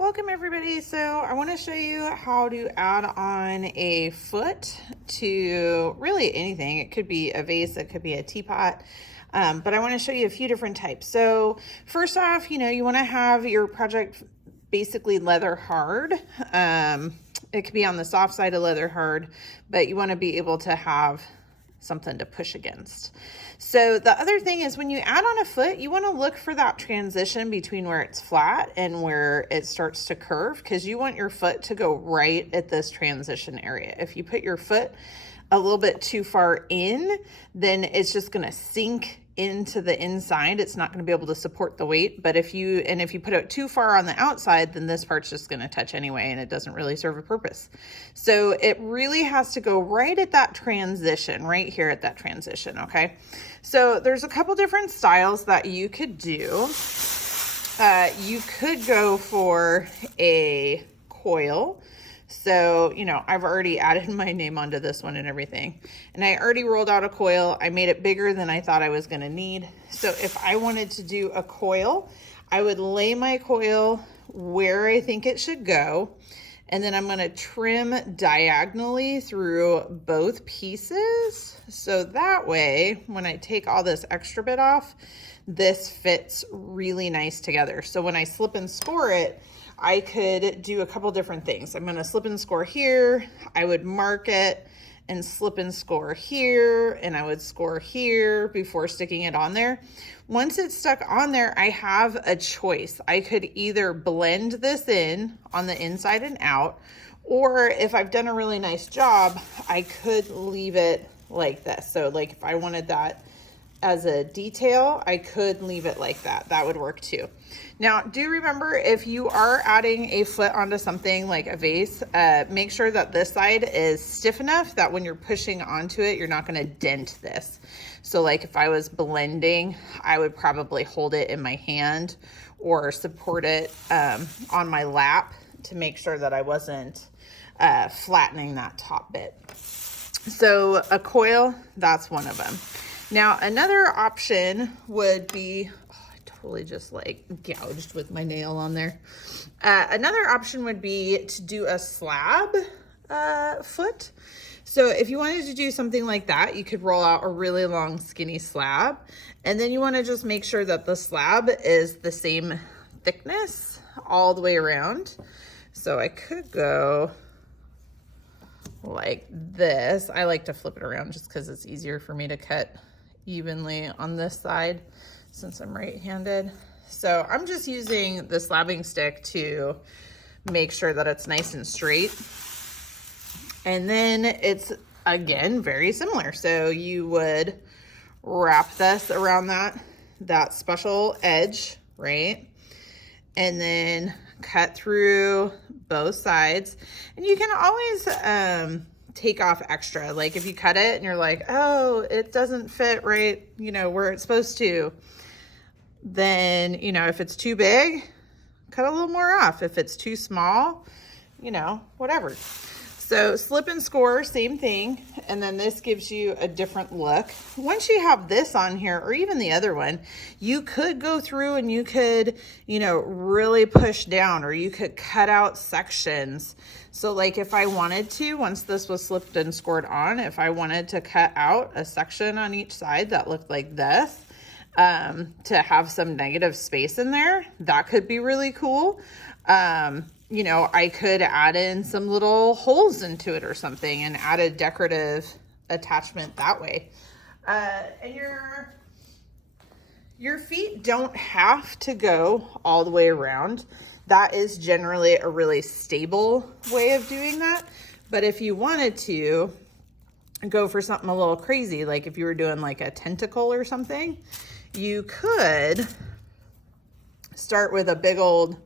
Welcome everybody. So I want to show you how to add on a foot to really anything. It could be a vase, it could be a teapot, but I want to show you a few different types. So first off, you want to have your project basically leather hard. It could be on the soft side of leather hard, but you want to be able to have something to push against. So the other thing is when you add on a foot, you want to look for that transition between where it's flat and where it starts to curve, because you want your foot to go right at this transition area. If you put your foot a little bit too far in, then it's just going to sink into the inside. It's not going to be able to support the weight. But if you put it too far on the outside, then this part's just going to touch anyway, and it doesn't really serve a purpose. So it really has to go right at that transition, right here at that transition. Okay. So there's a couple different styles that you could do. You could go for a coil. So, I've already added my name onto this one and everything. And I already rolled out a coil. I made it bigger than I thought I was going to need. So if I wanted to do a coil, I would lay my coil where I think it should go. And then I'm going to trim diagonally through both pieces. So that way, when I take all this extra bit off, this fits really nice together. So when I slip and score it, I could do a couple different things. I'm going to slip and score here. I would mark it and slip and score here, and I would score here before sticking it on there. Once it's stuck on there, I have a choice. I could either blend this in on the inside and out, or if I've done a really nice job, I could leave it like this. So like if I wanted that as a detail, I could leave it like that. That would work too. Now, do remember, if you are adding a foot onto something like a vase, make sure that this side is stiff enough that when you're pushing onto it, you're not going to dent this. So like if I was blending, I would probably hold it in my hand or support it on my lap to make sure that I wasn't flattening that top bit. So a coil, that's one of them. Now, another option would be, I totally just like gouged with my nail on there. Another option would be to do a slab foot. So if you wanted to do something like that, you could roll out a really long skinny slab. And then you want to just make sure that the slab is the same thickness all the way around. So I could go like this. I like to flip it around just because it's easier for me to cut evenly on this side since I'm right-handed. So I'm just using the slabbing stick to make sure that it's nice and straight. And then it's, again, very similar. So you would wrap this around that special edge, right? And then cut through both sides. And you can always take off extra. Like if you cut it and you're like, oh, it doesn't fit right, where it's supposed to, then, if it's too big, cut a little more off. If it's too small, whatever. So slip and score, same thing. And then this gives you a different look. Once you have this on here, or even the other one, you could go through and you could, really push down, or you could cut out sections. So like if I wanted to, once this was slipped and scored on, if I wanted to cut out a section on each side that looked like this, to have some negative space in there, that could be really cool. I could add in some little holes into it or something and add a decorative attachment that way. And your feet don't have to go all the way around. That is generally a really stable way of doing that. But if you wanted to go for something a little crazy, like if you were doing like a tentacle or something, you could start with a big old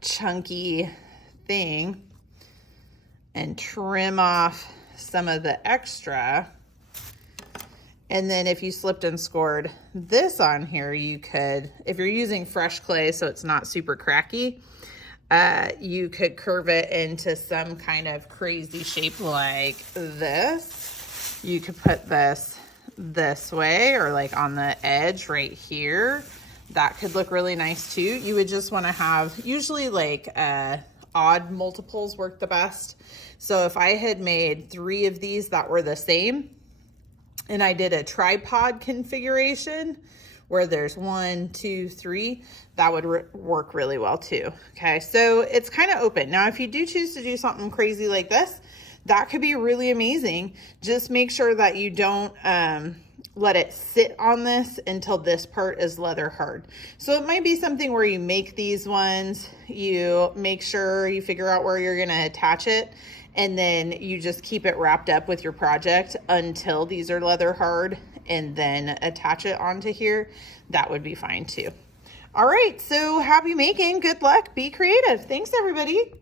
chunky thing and trim off some of the extra. And then if you slipped and scored this on here, you could, if you're using fresh clay so it's not super cracky, you could curve it into some kind of crazy shape like this. You could put this way, or like on the edge right here. That could look really nice too. You would just want to have, usually like odd multiples work the best. So if I had made 3 of these that were the same, and I did a tripod configuration where there's 1, 2, 3, that would work really well too. Okay, so it's kind of open. Now, if you do choose to do something crazy like this, that could be really amazing. Just make sure that you don't let it sit on this until this part is leather hard. So it might be something where you make these ones, you make sure you figure out where you're gonna attach it, and then you just keep it wrapped up with your project until these are leather hard, and then attach it onto here. That would be fine too. All right, so happy making, good luck, be creative. Thanks everybody.